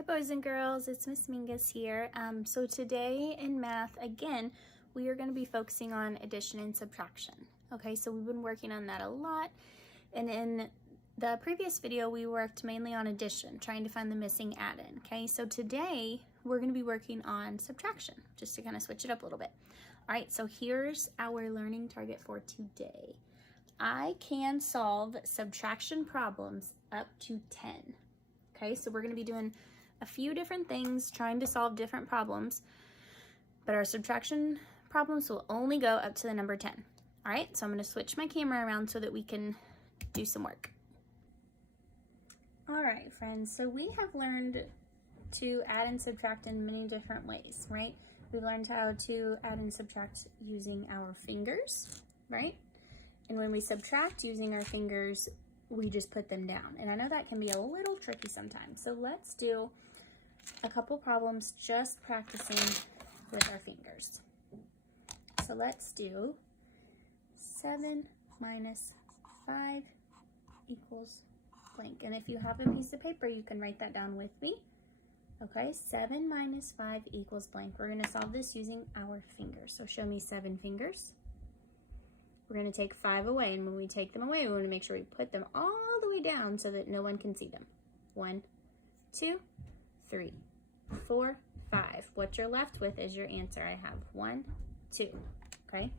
Hi boys and girls, it's Miss Mingus here. So today in math, again, we are going to be focusing on addition and subtraction. Okay, so we've been working on that a lot. And in the previous video, we worked mainly on addition, trying to find the missing add-in. Okay, so today we're going to be working on subtraction, just to kind of switch it up a little bit. All right, so here's our learning target for today. I can solve subtraction problems up to 10. Okay, so we're going to be doing a few different things, trying to solve different problems, but our subtraction problems will only go up to the number 10. All right, so I'm going to switch my camera around so that we can do some work. All right, friends, so we have learned to add and subtract in many different ways, right? We've learned how to add and subtract using our fingers, right? And when we subtract using our fingers, we just put them down. And I know that can be a little tricky sometimes. So let's do a couple problems just practicing with our fingers. So let's do 7 minus 5 equals blank. And if you have a piece of paper, you can write that down with me. Okay, 7 minus 5 equals blank. We're going to solve this using our fingers. So show me 7 fingers. We're going to take 5 away, and when we take them away, we want to make sure we put them all the way down so that no one can see them. 1, 2, 3, 4, 5. What you're left with is your answer. I have 1, 2, okay?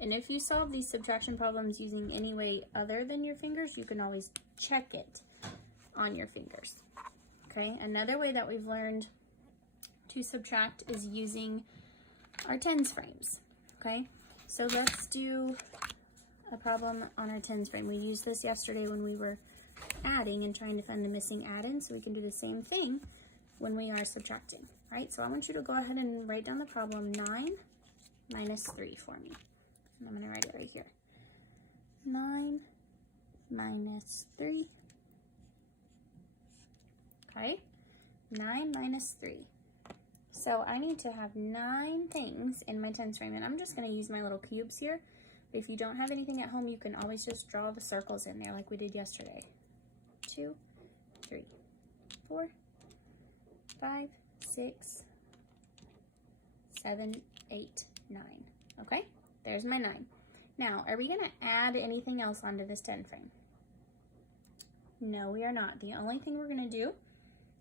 And if you solve these subtraction problems using any way other than your fingers, you can always check it on your fingers, okay? Another way that we've learned to subtract is using our tens frames, okay? So let's do a problem on our tens frame. We used this yesterday when we were adding and trying to find the missing add-in, so we can do the same thing when we are subtracting, right? So I want you to go ahead and write down the problem 9 minus 3 for me. And I'm going to write it right here. 9 minus 3. Okay, 9 minus 3. So I need to have 9 things in my tens frame, and I'm just going to use my little cubes here. But if you don't have anything at home, you can always just draw the circles in there like we did yesterday. 2, 3, 4, 5, 6, 7, 8, 9. Okay, there's my 9. Now, are we going to add anything else onto this 10 frame? No, we are not. The only thing we're going to do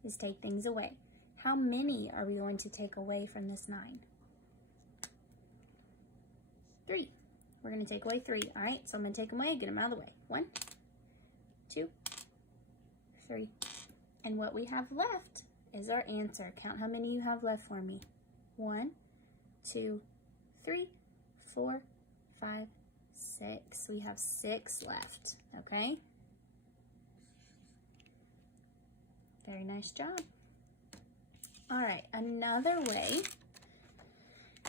is take things away. How many are we going to take away from this 9? 3. We're going to take away 3. All right, so I'm going to take them away, get them out of the way. 1, 2, 3. And what we have left is our answer. Count how many you have left for me. 1, 2, 3, 4, 5, 6. We have 6 left, okay? Very nice job. All right, another way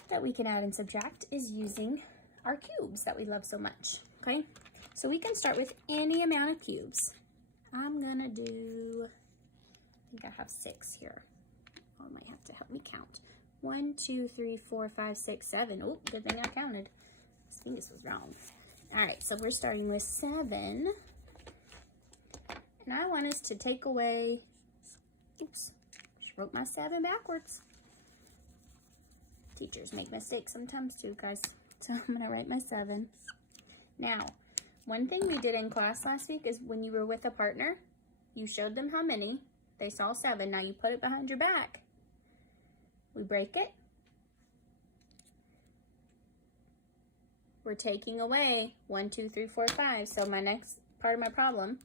that we can add and subtract is using our cubes that we love so much, okay? So we can start with any amount of cubes. I'm gonna do, I think I have 6 here. Oh, might have to help me count. 1, 2, 3, 4, 5, 6, 7. Oh, good thing I counted. I think this was wrong. All right, so we're starting with 7. And I want us to take away, oops, wrote my 7 backwards. Teachers make mistakes sometimes too, guys. So I'm gonna write my 7. Now, one thing we did in class last week is when you were with a partner, you showed them how many. They saw 7. Now you put it behind your back. We break it. We're taking away 1, 2, 3, 4, 5. So my next part of my problem,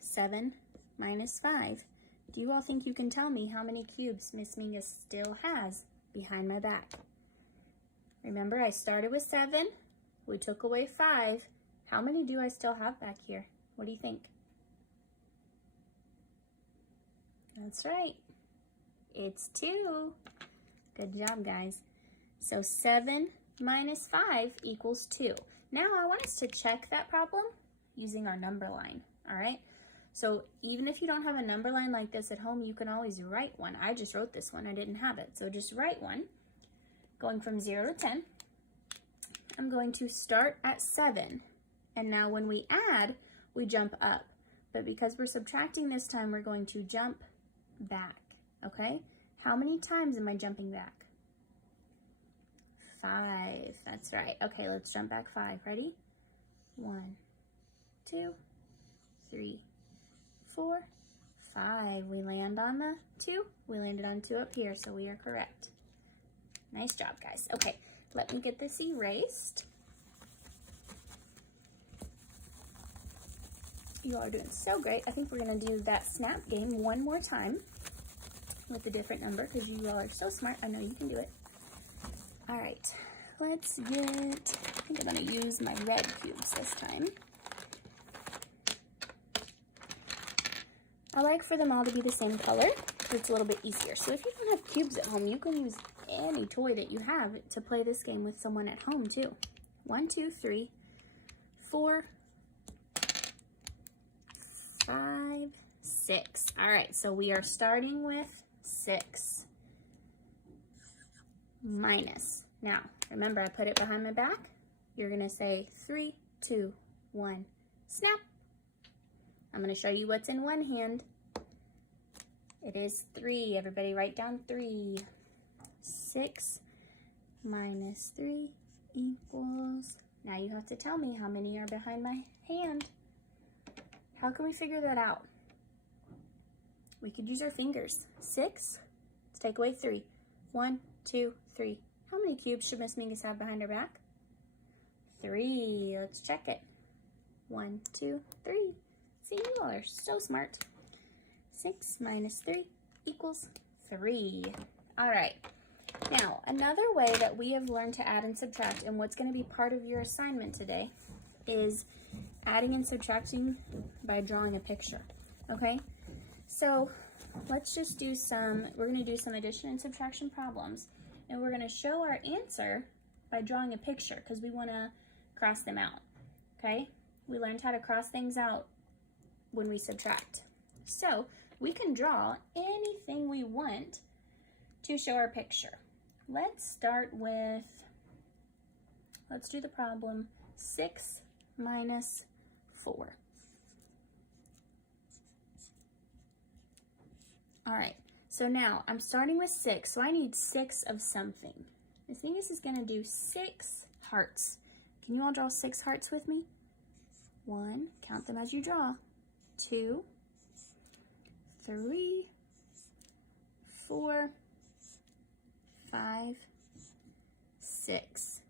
7 minus 5. Do you all think you can tell me how many cubes Miss Mingus still has behind my back? Remember, I started with 7. We took away 5. How many do I still have back here? What do you think? That's right. It's 2. Good job, guys. So 7 minus 5 equals 2. Now I want us to check that problem using our number line, all right? So even if you don't have a number line like this at home, you can always write one. I just wrote this one. I didn't have it. So just write one. Going from 0 to 10. I'm going to start at 7. And now when we add, we jump up. But because we're subtracting this time, we're going to jump back, okay? How many times am I jumping back? 5, that's right. Okay, let's jump back 5. Ready? 1, 2, 3, 4, 5. We land on the 2. We landed on 2 up here, so we are correct. Nice job, guys. Okay, let me get this erased. You all are doing so great. I think we're going to do that snap game one more time with a different number because you all are so smart. I know you can do it. All right, let's get, I think I'm going to use my red cubes this time. I like for them all to be the same color. It's a little bit easier. So if you don't have cubes at home, you can use any toy that you have to play this game with someone at home too. 1, 2, 3, 4, 5, 6. All right, so we are starting with 6 minus. Now, remember I put it behind my back. You're gonna say 3, 2, 1, snap. I'm gonna show you what's in one hand. It is 3. Everybody write down 3. 6 minus 3 equals, now you have to tell me how many are behind my hand. How can we figure that out? We could use our fingers. 6, let's take away 3. 1, 2, 3. How many cubes should Miss Mingus have behind her back? 3, let's check it. 1, 2, 3. See, you all are so smart. 6 minus 3 equals 3. All right. Now, another way that we have learned to add and subtract, and what's going to be part of your assignment today, is adding and subtracting by drawing a picture, okay? So, let's just do we're going to do some addition and subtraction problems, and we're going to show our answer by drawing a picture, because we want to cross them out, okay? We learned how to cross things out when we subtract. So, we can draw anything we want to show our picture. Let's start with, let's do the problem 6 minus 4. All right, so now I'm starting with 6, so I need 6 of something. Miss Mingus is gonna do 6 hearts. Can you all draw 6 hearts with me? 1, count them as you draw. 2, 3, 4, 5, 6.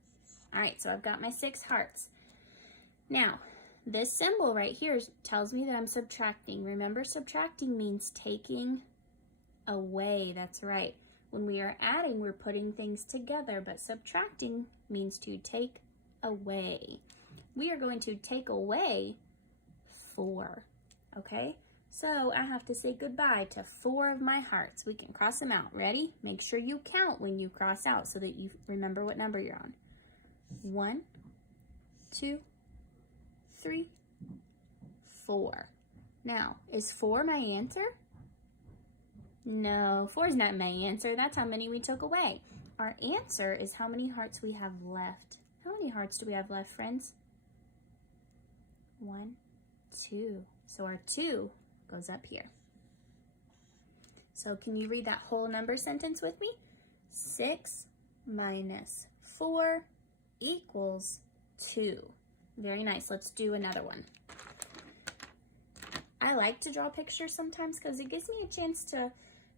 All right, so I've got my 6 hearts. Now, this symbol right here tells me that I'm subtracting. Remember, subtracting means taking away. That's right. When we are adding, we're putting things together, but subtracting means to take away. We are going to take away 4, okay? So I have to say goodbye to 4 of my hearts. We can cross them out. Ready? Make sure you count when you cross out so that you remember what number you're on. 1, 2, 3, 4. Now, is 4 my answer? No, 4 is not my answer. That's how many we took away. Our answer is how many hearts we have left. How many hearts do we have left, friends? 1, 2. So our 2 goes up here. So can you read that whole number sentence with me? 6 minus 4 equals 2. Very nice. Let's do another one. I like to draw pictures sometimes because it gives me a chance to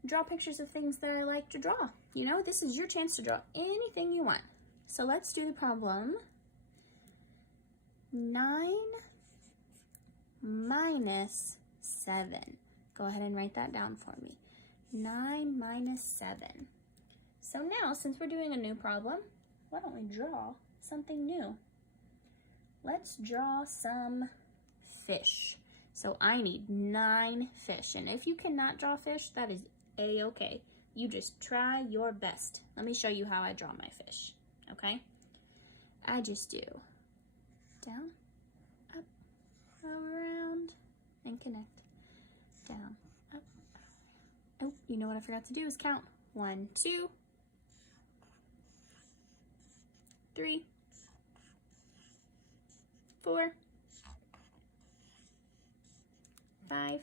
draw pictures of things that I like to draw. You know, this is your chance to draw anything you want. So let's do the problem. 9 minus 7. Go ahead and write that down for me. 9 minus 7. So now, since we're doing a new problem, why don't we draw something new? Let's draw some fish. So I need 9 fish. And if you cannot draw fish, that is a-okay. You just try your best. Let me show you how I draw my fish, okay? I just do down, up, around, and connect. Down, up, around. Oh, you know what I forgot to do is count. 1, 2, 3, 4, 5,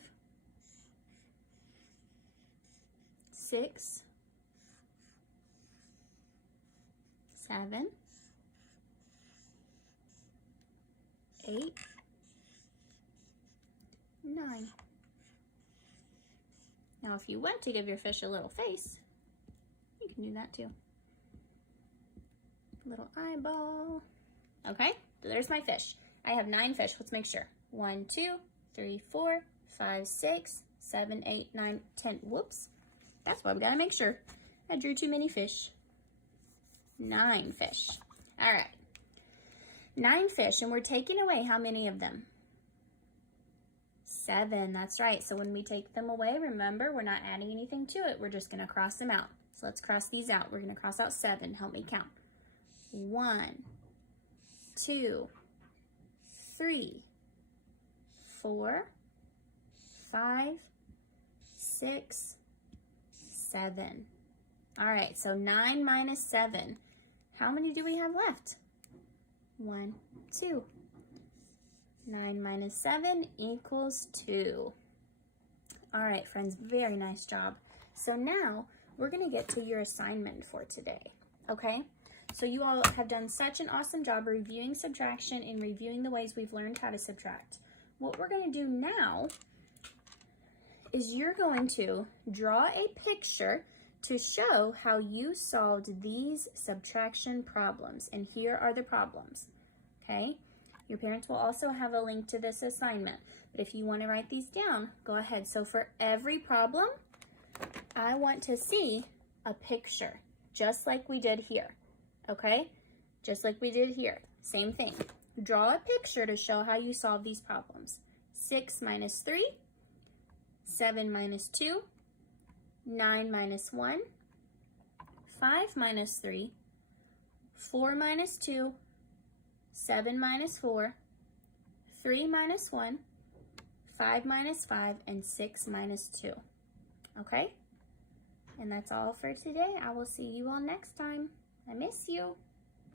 6, 7, 8, 9. Now, if you want to give your fish a little face, you can do that too. Little eyeball. Okay, so there's my fish. I have 9 fish. Let's make sure. 1, 2, 3, 4, 5, 6, 7, 8, 9, 10. Whoops. That's why we gotta make sure. I drew too many fish. 9 fish. All right. 9 fish, and we're taking away how many of them? 7, that's right. So when we take them away, remember, we're not adding anything to it. We're just gonna cross them out. So let's cross these out. We're gonna cross out 7. Help me count. 1, 2, 3, 4, 5, 6, 7. All right, so 9 minus 7. How many do we have left? 1, 2. 9 minus 7 equals 2. All right, friends, very nice job. So now we're gonna get to your assignment for today, okay? So you all have done such an awesome job reviewing subtraction and reviewing the ways we've learned how to subtract. What we're gonna do now is you're going to draw a picture to show how you solved these subtraction problems. And here are the problems, okay? Your parents will also have a link to this assignment. But if you want to write these down, go ahead. So for every problem, I want to see a picture, just like we did here, okay? Just like we did here. Same thing. Draw a picture to show how you solve these problems. 6 minus 3, 7 minus 2, 9 minus 1, 5 minus 3, 4 minus 2, 7 minus 4, 3 minus 1, 5 minus 5, and 6 minus 2. Okay? And that's all for today. I will see you all next time. I miss you.